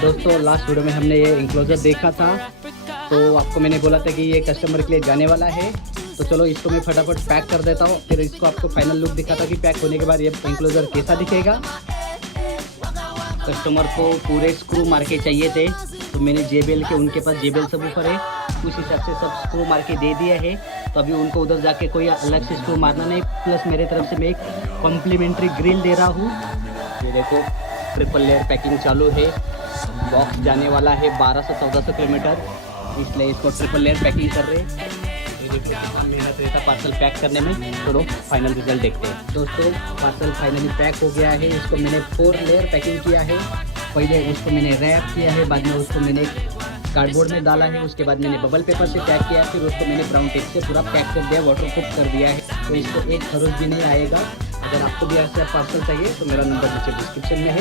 दोस्तों last video में हमने ये इंक्लोजर देखा था, तो आपको मैंने बोला था कि ये कस्टमर के लिए जाने वाला है। तो चलो इसको मैं फटाफट पैक कर देता हूँ, फिर इसको आपको फाइनल लुक दिखाता कि पैक होने के बाद ये इंक्लोजर कैसा दिखेगा। कस्टमर को पूरे स्क्रू मार के चाहिए थे, तो मैंने JBL के, उनके पास JBL सबवूफर है, उस हिसाब से सब स्क्रू मार के दे दिया है। तो अभी उनको उधर जाके कोई अलग से स्क्रू मारना नहीं, प्लस मेरे तरफ से मैं एक कॉम्प्लीमेंट्री ग्रिल दे रहा हूँ। ये देखो ट्रिपल लेयर पैकिंग चालू है, बॉक्स जाने वाला है 1200-1400 किलोमीटर, इसलिए इसको ट्रिपल लेयर पैकिंग कर रहे हैं। मेहनत रहता पार्सल पैक करने में। चलो फाइनल रिजल्ट देखते हैं। दोस्तों पार्सल फाइनली पैक हो गया है। इसको मैंने 4 लेयर पैकिंग किया है। पहले उसको मैंने रैप किया है, बाद में उसको मैंने कार्डबोर्ड में डाला है, उसके बाद मैंने बबल पेपर से पैक किया, फिर उसको मैंने ब्राउन टेप से पूरा पैक कर दिया, वाटरप्रूफ कर दिया है। तो इसको एक खरोच भी नहीं आएगा। अगर आपको भी ऐसा पार्सल चाहिए तो मेरा नंबर नीचे डिस्क्रिप्शन में है।